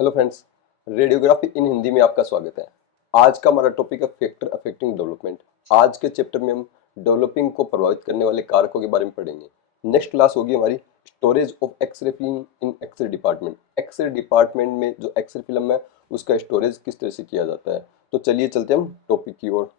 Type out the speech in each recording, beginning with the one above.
Hello friends, radiography इन हिंदी में आपका स्वागत है। आज का हमारा टॉपिक है फैक्टर अफेक्टिंग डेवलपमेंट। आज के चैप्टर में हम डेवलपिंग को प्रभावित करने वाले कारकों के बारे में पढ़ेंगे। नेक्स्ट क्लास होगी हमारी storage of X-ray film in X-ray department. X-ray department में जो एक्सरे फिल्म है उसका स्टोरेज किस तरह से किया जाता है। तो चलिए चलते हैं हम टॉपिक की ओर।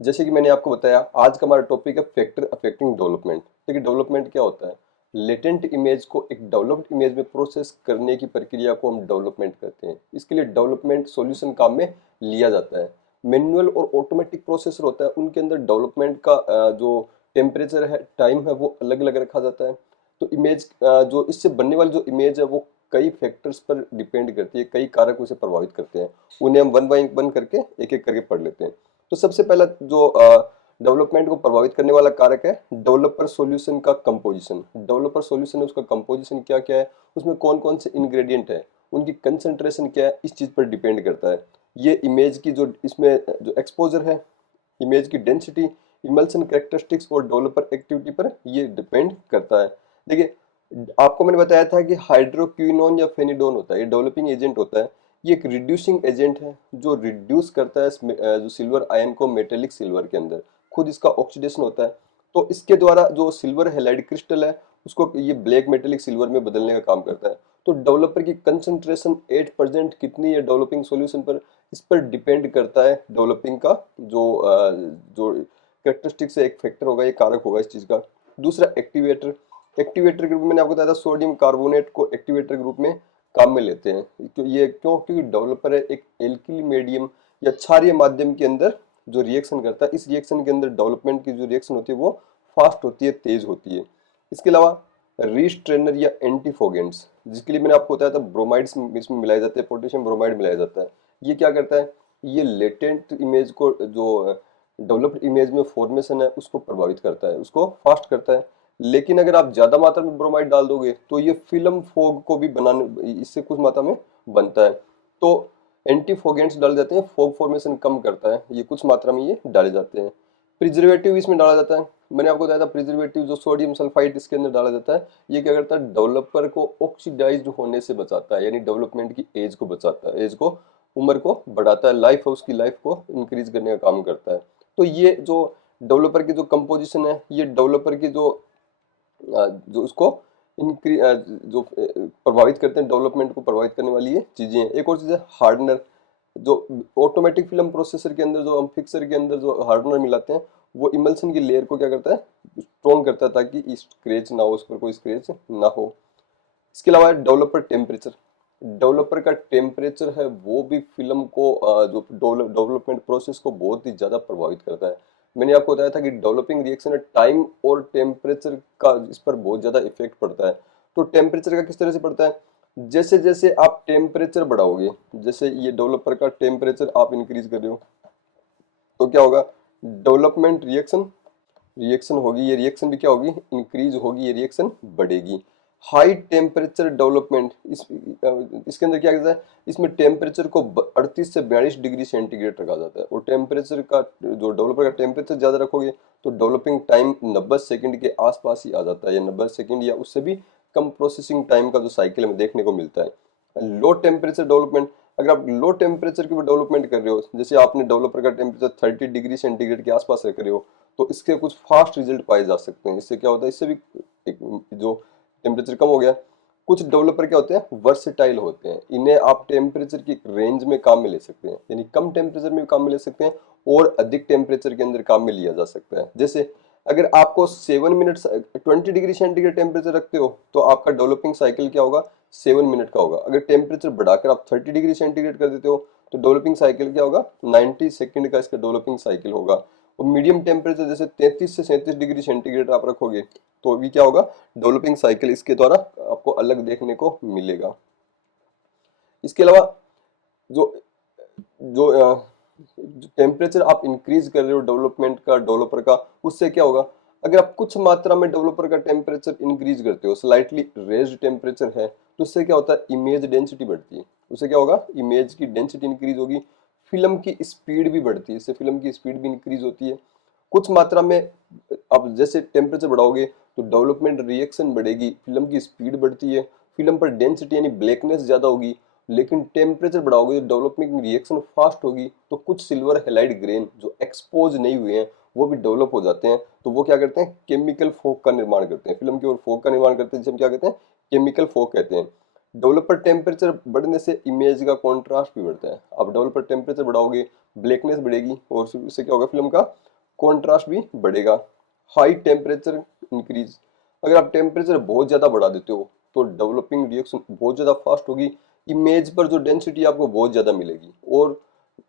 जैसे कि मैंने आपको बताया, आज का हमारा टॉपिक है फैक्टर अफेक्टिंग डेवलपमेंट। देखिए, डेवलपमेंट क्या होता है? लेटेंट इमेज को एक डेवलप्ड इमेज में प्रोसेस करने की प्रक्रिया को हम डेवलपमेंट कहते हैं। इसके लिए डेवलपमेंट सॉल्यूशन काम में लिया जाता है। मैनुअल और ऑटोमेटिक प्रोसेसर होता है, उनके अंदर डेवलपमेंट का जो टेम्परेचर है, टाइम है, वो अलग अलग रखा जाता है। तो इमेज जो इससे बनने वाली जो इमेज है वो कई फैक्टर्स पर डिपेंड करती है, कई कारक उसे प्रभावित करते हैं। उन्हें हम वन बाय वन करके एक एक करके पढ़ लेते हैं। तो सबसे पहला जो डेवलपमेंट को प्रभावित करने वाला कारक है डेवलपर सॉल्यूशन का कंपोजिशन। डेवलपर सॉल्यूशन है, उसका कंपोजिशन क्या क्या है, उसमें कौन कौन से इंग्रेडिएंट है, उनकी कंसंट्रेशन क्या है, इस चीज पर डिपेंड करता है। ये इमेज की जो इसमें जो एक्सपोजर है, इमेज की डेंसिटी, इमल्सन कैरेक्टरिस्टिक्स और डेवलपर एक्टिविटी पर ये डिपेंड करता है। देखिए, आपको मैंने बताया था कि हाइड्रोक्विनोन या फेनिडोन होता है, ये डेवलपिंग एजेंट होता है। ये एक रिड्यूसिंग एजेंट है जो रिड्यूस करता है जो सिल्वर आयन को मेटेलिक सिल्वर के अंदर। खुद इसका ऑक्सीडेशन होता है, तो इसके द्वारा जो सिल्वर हैलाइड क्रिस्टल है उसको ये ब्लैक मेटेलिक सिल्वर में बदलने का काम करता है। तो डेवलपर की कंसंट्रेशन 8% कितनी है डेवलपिंग सॉल्यूशन पर, इस पर डिपेंड करता है डेवलपिंग का जो कैरेक्टरिस्टिक्स है, एक फैक्टर होगा, ये कारक होगा इस चीज का। दूसरा एक्टिवेटर। एक्टिवेटर के रूप में मैंने आपको बताया था, सोडियम कार्बोनेट को एक्टिवेटर के रूप में काम में लेते हैं। ये क्यों? क्योंकि डेवलपर है एक एल्किली मीडियम या क्षारीय माध्यम के अंदर जो रिएक्शन करता है, इस रिएक्शन के अंदर डेवलपमेंट की जो रिएक्शन होती है वो फास्ट होती है, तेज होती है। इसके अलावा रीस्ट्रेनर या एंटीफोगेंट्स, जिसके लिए मैंने आपको बताया था ब्रोमाइड्स इसमें मिलाए जाते हैं, पोटेशियम ब्रोमाइड मिलाया जाता है। ये क्या करता है? ये लेटेंट इमेज को जो डेवलप्ड इमेज में फॉर्मेशन है उसको प्रभावित करता है, उसको फास्ट करता है। लेकिन अगर आप ज्यादा मात्रा में ब्रोमाइड डाल दोगे तो ये फिल्म फोग को भी बनाने, इससे कुछ मात्रा में बनता है। तो एंटीफोगेंट्स डाले जाते हैं, फोग फॉर्मेशन कम करता है, ये कुछ मात्रा में ये डाले जाते हैं। प्रिजर्वेटिव इसमें डाला जाता है, मैंने आपको बताया था प्रिजर्वेटिव जो सोडियम सल्फाइड इसके अंदर डाला जाता है। ये क्या करता है? डेवलपर को ऑक्सीडाइज्ड होने से बचाता है, यानी डेवलपमेंट की एज को बचाता है, एज को, उम्र को बढ़ाता है, लाइफ है उसकी लाइफ को इंक्रीज करने का काम करता है। तो ये जो डेवलपर की जो कंपोजिशन है, ये डेवलपर की जो उसको जो प्रभावित करते हैं, डेवलपमेंट को प्रभावित करने वाली ये चीजें हैं। एक और चीज है हार्डनर। जो ऑटोमेटिक फिल्म प्रोसेसर के अंदर जो हम फिक्सर के अंदर जो हार्डनर मिलाते हैं, वो इमल्सन की लेयर को क्या करता है? स्ट्रॉन्ग करता है, ताकि स्क्रैच ना हो, उस पर कोई स्क्रैच ना हो। इसके अलावा डेवलपर टेम्परेचर। डेवलपर का टेम्परेचर है वो भी फिल्म को जो डेवलपमेंट प्रोसेस को बहुत ही ज्यादा प्रभावित करता है। मैंने आपको बताया था कि डेवलपिंग रिएक्शन है, टाइम और टेम्परेचर का इस पर बहुत ज्यादा इफेक्ट पड़ता है। तो टेम्परेचर का किस तरह से पड़ता है? जैसे जैसे आप टेम्परेचर बढ़ाओगे, जैसे ये डेवलपर का टेम्परेचर आप इंक्रीज कर रहे हो, तो क्या होगा? डेवलपमेंट रिएक्शन रिएक्शन होगी, ये रिएक्शन भी क्या होगी? इंक्रीज होगी, ये रिएक्शन बढ़ेगी। हाई टेम्परेचर डेवलपमेंट, इसके अंदर क्या कहता है? इसमें टेम्परेचर को 38 से 42 डिग्री सेंटीग्रेड रखा जाता है। और टेम्परेचर का जो डेवलपर का टेम्परेचर ज्यादा रखोगे तो डेवलपिंग टाइम 90 सेकंड के आसपास ही आ जाता है, या 90 सेकंड या उससे भी कम प्रोसेसिंग टाइम का जो साइकिल हमें देखने को मिलता है। लो टेम्परेचर डेवलपमेंट, अगर आप लो टेम्परेचर के ऊपर डेवलपमेंट कर रहे हो, जैसे आपने डेवलपर का टेम्परेचर 30 डिग्री सेंटीग्रेड के आसपास रख रहे हो, तो इसके कुछ फास्ट रिजल्ट पाए जा सकते हैं। इससे क्या होता है? इससे भी एक जो टेम्परेचर कम हो गया। कुछ डेवलपर क्या होते हैं? वर्सेटाइल होते हैं, इन्हें आप टेम्परेचर की रेंज में काम में ले सकते हैं, यानी कम टेम्परेचर में भी काम में ले सकते हैं और अधिक टेम्परेचर के अंदर काम में लिया जा सकता है। जैसे अगर आपको 7 मिनट 20 डिग्री सेंटीग्रेड टेम्परेचर रखते हो तो आपका डेवलपिंग साइकिल क्या होगा? 7 मिनट का होगा। अगर टेम्परेचर बढ़ाकर आप 30 डिग्री सेंटीग्रेड कर देते हो तो डेवलपिंग साइकिल क्या होगा? 90 सेकंड का इसका डेवलपिंग साइकिल होगा। और मीडियम टेम्परेचर जैसे 33 से 37 डिग्री सेंटीग्रेड आप रखोगे तो भी क्या होगा? डेवलपिंग साइकिल इसके द्वारा आपको अलग देखने को मिलेगा। इसके अलावा जो जो टेम्परेचर आप इंक्रीज कर रहे हो डेवलपमेंट का, डेवलपर का, उससे क्या होगा? अगर आप कुछ मात्रा में डेवलपर का टेम्परेचर इंक्रीज करते हो, स्लाइटली रेज्ड टेम्परेचर है, तो उससे क्या होता है? इमेज डेंसिटी बढ़ती है। उससे क्या होगा? इमेज की डेंसिटी इंक्रीज होगी, फिल्म की स्पीड भी बढ़ती है, इससे फिल्म की स्पीड भी इंक्रीज होती है। कुछ मात्रा में अब जैसे टेम्परेचर बढ़ाओगे तो डेवलपमेंट रिएक्शन बढ़ेगी, फिल्म की स्पीड बढ़ती है, फिल्म पर डेंसिटी यानी ब्लैकनेस ज्यादा होगी, लेकिन टेम्परेचर बढ़ाओगे तो डेवलपिंग रिएक्शन फास्ट होगी, तो कुछ सिल्वर हैलाइड ग्रेन जो एक्सपोज नहीं हुए हैं वो भी डेवलप हो जाते हैं। तो वो क्या करते हैं, केमिकल फोक का निर्माण करते हैं, फिल्म के और फोक का निर्माण करते हैं, जिसे हम क्या कहते हैं, केमिकल फोक कहते हैं। डेवलपर टेम्परेचर बढ़ने से इमेज का कॉन्ट्रास्ट भी बढ़ता है। आप डेवलपर टेम्परेचर बढ़ाओगे, ब्लैकनेस बढ़ेगी और उससे क्या होगा, फिल्म का कॉन्ट्रास्ट भी बढ़ेगा। हाई टेम्परेचर इंक्रीज, अगर आप टेम्परेचर बहुत ज़्यादा बढ़ा देते हो तो डेवलपिंग रिएक्शन बहुत ज़्यादा फास्ट होगी, इमेज पर जो डेंसिटी आपको बहुत ज़्यादा मिलेगी, और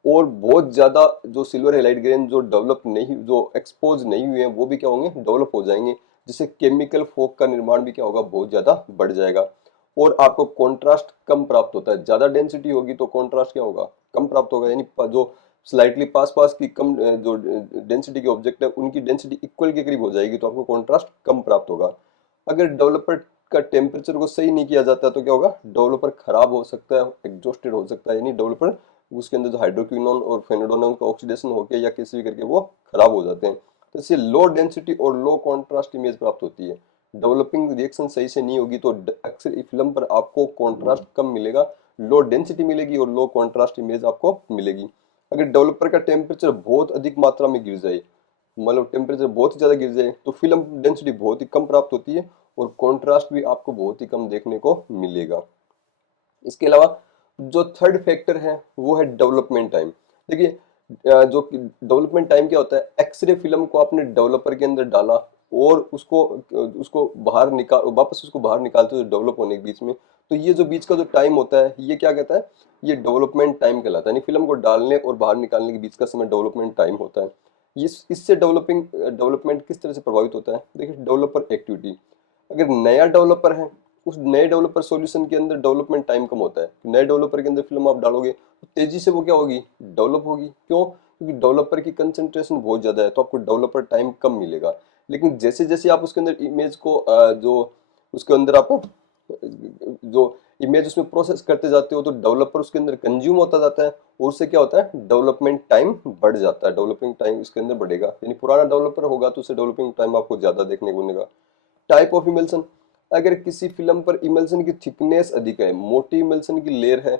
बहुत ज़्यादा जो सिल्वर हैलाइड ग्रेन जो डेवलप नहीं, जो एक्सपोज नहीं हुए हैं वो भी क्या होंगे, डेवलप हो जाएंगे, जिससे केमिकल फोक का निर्माण भी क्या होगा, बहुत ज़्यादा बढ़ जाएगा। और आपको कॉन्ट्रास्ट कम प्राप्त होता है, ज़्यादा डेंसिटी होगी तो कॉन्ट्रास्ट क्या होगा, कम प्राप्त होगा, यानी जो स्लाइटली पास पास की कम जो डेंसिटी के ऑब्जेक्ट है उनकी डेंसिटी इक्वल के करीब हो जाएगी, तो आपको कॉन्ट्रास्ट कम प्राप्त होगा। अगर डेवलपर का टेम्परेचर को सही नहीं किया जाता तो क्या होगा, डेवलपर खराब हो सकता है, एग्जॉस्टेड हो सकता है, यानी डेवलपर उसके अंदर जो हाइड्रोक्विनोन और फेनोडोन है उनका ऑक्सीडेशन होकर या किसी भी करके वो खराब हो जाते हैं। तो इससे लो डेंसिटी और लो कॉन्ट्रास्ट इमेज प्राप्त होती है। डेवलपिंग रिएक्शन सही से नहीं होगी तो अक्सर फिल्म पर आपको कॉन्ट्रास्ट कम मिलेगा, लो डेंसिटी मिलेगी और लो कॉन्ट्रास्ट इमेज आपको मिलेगी। अगर डेवलपर का टेम्परेचर बहुत अधिक मात्रा में गिर जाए, मतलब टेम्परेचर बहुत ही ज़्यादा गिर जाए, तो फिल्म डेंसिटी बहुत ही कम प्राप्त होती है और कंट्रास्ट भी आपको बहुत ही कम देखने को मिलेगा। इसके अलावा जो थर्ड फैक्टर है वो है डेवलपमेंट टाइम। देखिए जो डेवलपमेंट टाइम क्या होता है, एक्सरे फिल्म को आपने डेवलपर के अंदर डाला और उसको उसको बाहर निकाल, वापस उसको बाहर निकालते हो डेवलप होने के बीच में, तो ये जो बीच का जो टाइम होता है ये क्या कहता है, ये डेवलपमेंट टाइम कहलाता है। यानी फिल्म को डालने और बाहर निकालने के बीच का समय डेवलपमेंट टाइम होता है। इससे डेवलपमेंट किस तरह से प्रभावित होता है, देखिए डेवलपर एक्टिविटी, अगर नया डेवलपर है उस नए डेवलपर सॉल्यूशन के अंदर डेवलपमेंट टाइम कम होता है। नए डेवलपर के अंदर फिल्म आप डालोगे तो तेजी से वो क्या होगी, डेवलप होगी। क्यों, क्योंकि डेवलपर की कंसंट्रेशन बहुत ज्यादा है तो आपको डेवलपर टाइम कम मिलेगा। लेकिन जैसे जैसे आप उसके अंदर इमेज को जो उसके अंदर आप जो इमेज उसमें प्रोसेस करते जाते हो तो डेवलपर उसके अंदर कंज्यूम होता जाता है और उससे क्या होता है, डेवलपमेंट टाइम बढ़ जाता है, डेवलपिंग टाइम इसके अंदर बढ़ेगा। यानी पुराना डेवलपर होगा तो उससे डेवलपिंग टाइम आपको ज्यादा देखने को मिलेगा। टाइप ऑफ इमल्सन, अगर किसी फिल्म पर इमल्सन की थिकनेस अधिक है, मोटी इमल्सन की लेयर है,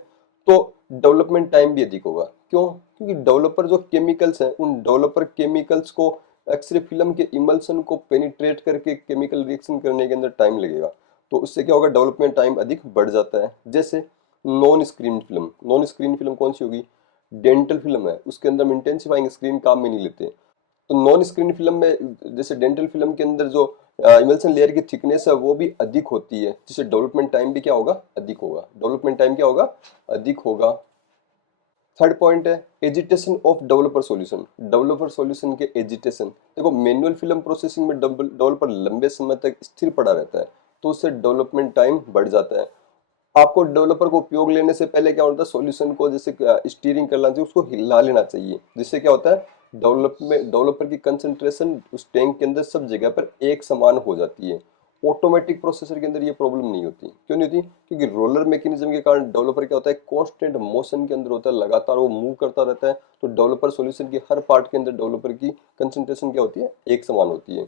तो डेवलपमेंट टाइम भी अधिक होगा। क्यों, क्योंकि डेवलपर जो केमिकल्स हैं उन डेवलपर केमिकल्स को एक्सरे फिल्म के इमल्सन को पेनिट्रेट करके केमिकल रिएक्शन करने के अंदर टाइम लगेगा, तो उससे क्या होगा, डेवलपमेंट टाइम अधिक बढ़ जाता है। जैसे नॉन स्क्रीन फिल्म कौन सी होगी, डेंटल फिल्म है, उसके अंदर इंटेंसिफाइंग स्क्रीन काम में नहीं लेते। तो नॉन स्क्रीन फिल्म में जैसे डेंटल फिल्म के अंदर जो इमल्सन लेयर की थिकनेस है वो भी अधिक होती है, जिससे डेवलपमेंट टाइम भी क्या होगा, अधिक होगा, डेवलपमेंट टाइम क्या होगा, अधिक होगा। थर्ड पॉइंट है agitation of developer solution, developer solution के एजिटेशन। देखो मैनुअल फिल्म प्रोसेसिंग में डेवलपर लंबे समय तक स्थिर पड़ा रहता है तो उससे डेवलपमेंट टाइम बढ़ जाता है। आपको डेवलपर को उपयोग लेने से पहले क्या होता है, सॉल्यूशन को जैसे स्टीयरिंग करना चाहिए, उसको हिला लेना चाहिए, जिससे क्या होता है, डेवलपर की कंसंट्रेशन उस टैंक के अंदर सब जगह पर एक समान हो जाती है। ऑटोमेटिक प्रोसेसर के अंदर ये प्रॉब्लम नहीं होती। क्यों नहीं होती, क्योंकि रोलर मैकेनिज्म के कारण डेवलपर क्या होता है, कांस्टेंट मोशन के अंदर होता है, लगातार वो मूव करता रहता है, तो डेवलपर सॉल्यूशन की हर पार्ट के अंदर डेवलपर की कंसंट्रेशन क्या होती है, एक समान होती है।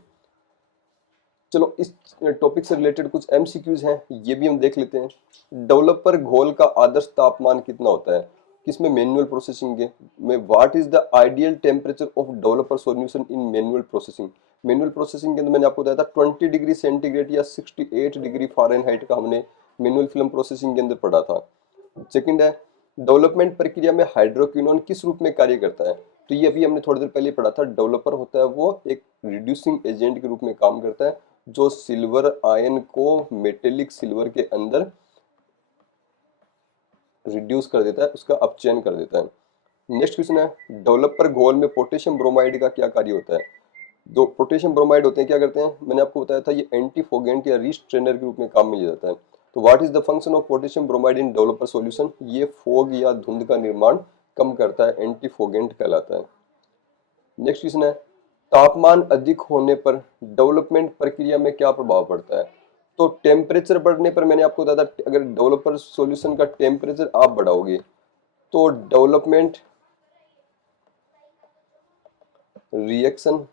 चलो इस टॉपिक से रिलेटेड कुछ एमसीक्यूज हैं, ये भी हम देख लेते हैं। डेवलपर घोल का आदर्श तापमान कितना होता है, किसमें, मैनुअल प्रोसेसिंग के में। What is the ideal temperature of developer solution in manual processing. Manual processing के अंदर मैंने आपको बताया था 20 डिग्री सेंटीग्रेड या 68 डिग्री फ़ारेनहाइट का हमने मैनुअल फिल्म प्रोसेसिंग के अंदर पढ़ा था। सेकंड है डेवलपमेंट प्रक्रिया में हाइड्रोक्विनोन किस रूप में कार्य करता है, तो ये अभी हमने थोड़ी देर पहले पढ़ा था। डेवलपर होता है वो एक रिड्यूसिंग एजेंट के रूप में काम करता है जो सिल्वर आयन को मेटेलिक सिल्वर के अंदर रिड्यूस कर देता है, उसका अपचयन कर देता है। नेक्स्ट क्वेश्चन है डेवलपर घोल में पोटेशियम ब्रोमाइड का क्या कार्य होता है। जो पोटेशियम ब्रोमाइड होते हैं क्या करते हैं, मैंने आपको बताया था ये एंटीफोगेंट या रिस्ट्रेनर के रूप में काम में लिया जाता है। तो what is the function of potassium bromide in developer solution, ये फोग या धुंध का निर्माण कम करता है, एंटीफोगेंट कहलाता है। नेक्स्ट क्वेश्चन है तापमान अधिक होने पर डेवलपमेंट प्रक्रिया में क्या प्रभाव पड़ता है। तो टेम्परेचर बढ़ने पर मैंने आपको बताया था अगर डेवलपर सॉल्यूशन का टेम्परेचर आप बढ़ाओगे तो डेवलपमेंट रिएक्शन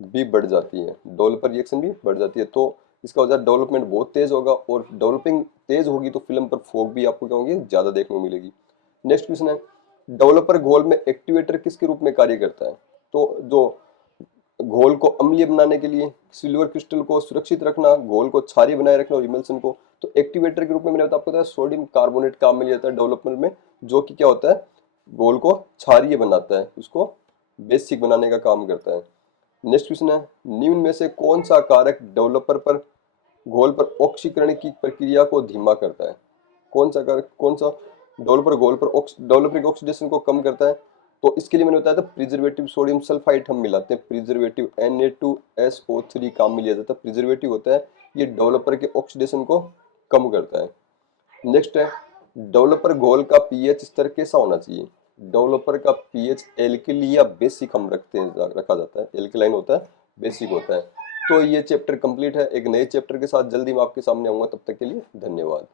भी बढ़ जाती है, डेवलपर रिएक्शन भी बढ़ जाती है। तो इसका वजह डेवलपमेंट बहुत तेज होगा और डेवलपिंग तेज होगी तो फिल्म पर फॉग भी आपको क्या होगी, ज्यादा देखने को मिलेगी। नेक्स्ट क्वेश्चन है, डेवलपर घोल में एक्टिवेटर किसके रूप में कार्य करता है? तो जो घोल को अम्लीय बनाने के लिए, सिल्वर क्रिस्टल को सुरक्षित रखना, घोल को क्षारीय बनाए रखना और इमल्सन को, तो एक्टिवेटर के रूप में मैंने आपको बताया सोडियम कार्बोनेट काम में लिया जाता है डेवलपमेंट में, जो कि क्या होता है, घोल को क्षारीय बनाता है, उसको बेसिक बनाने का काम करता है। नेक्स्ट क्वेश्चन है, निम्न में से कौन सा कारक डेवलपर पर घोल पर ऑक्सीकरण की प्रक्रिया को धीमा करता है? कौन सा कारक, कौन सा डेवलपर घोल पर डेवलपर के ऑक्सीडेशन को कम करता है? तो इसके लिए मैंने बताया था प्रिजर्वेटिव सोडियम सल्फाइड हम मिलाते हैं, प्रिजर्वेटिव Na2SO3 काम में लिया जाता है, प्रिजर्वेटिव होता है, ये डेवलपर के ऑक्सीडेशन को कम करता है। नेक्स्ट है, डेवलपर घोल का पीएच स्तर कैसा होना चाहिए? डेवलपर का पीएच एल्कली या बेसिक हम रखा जाता है, एल्कलाइन होता है, बेसिक होता है। तो ये चैप्टर कंप्लीट है। एक नए चैप्टर के साथ जल्दी मैं आपके सामने आऊंगा, तब तक के लिए धन्यवाद।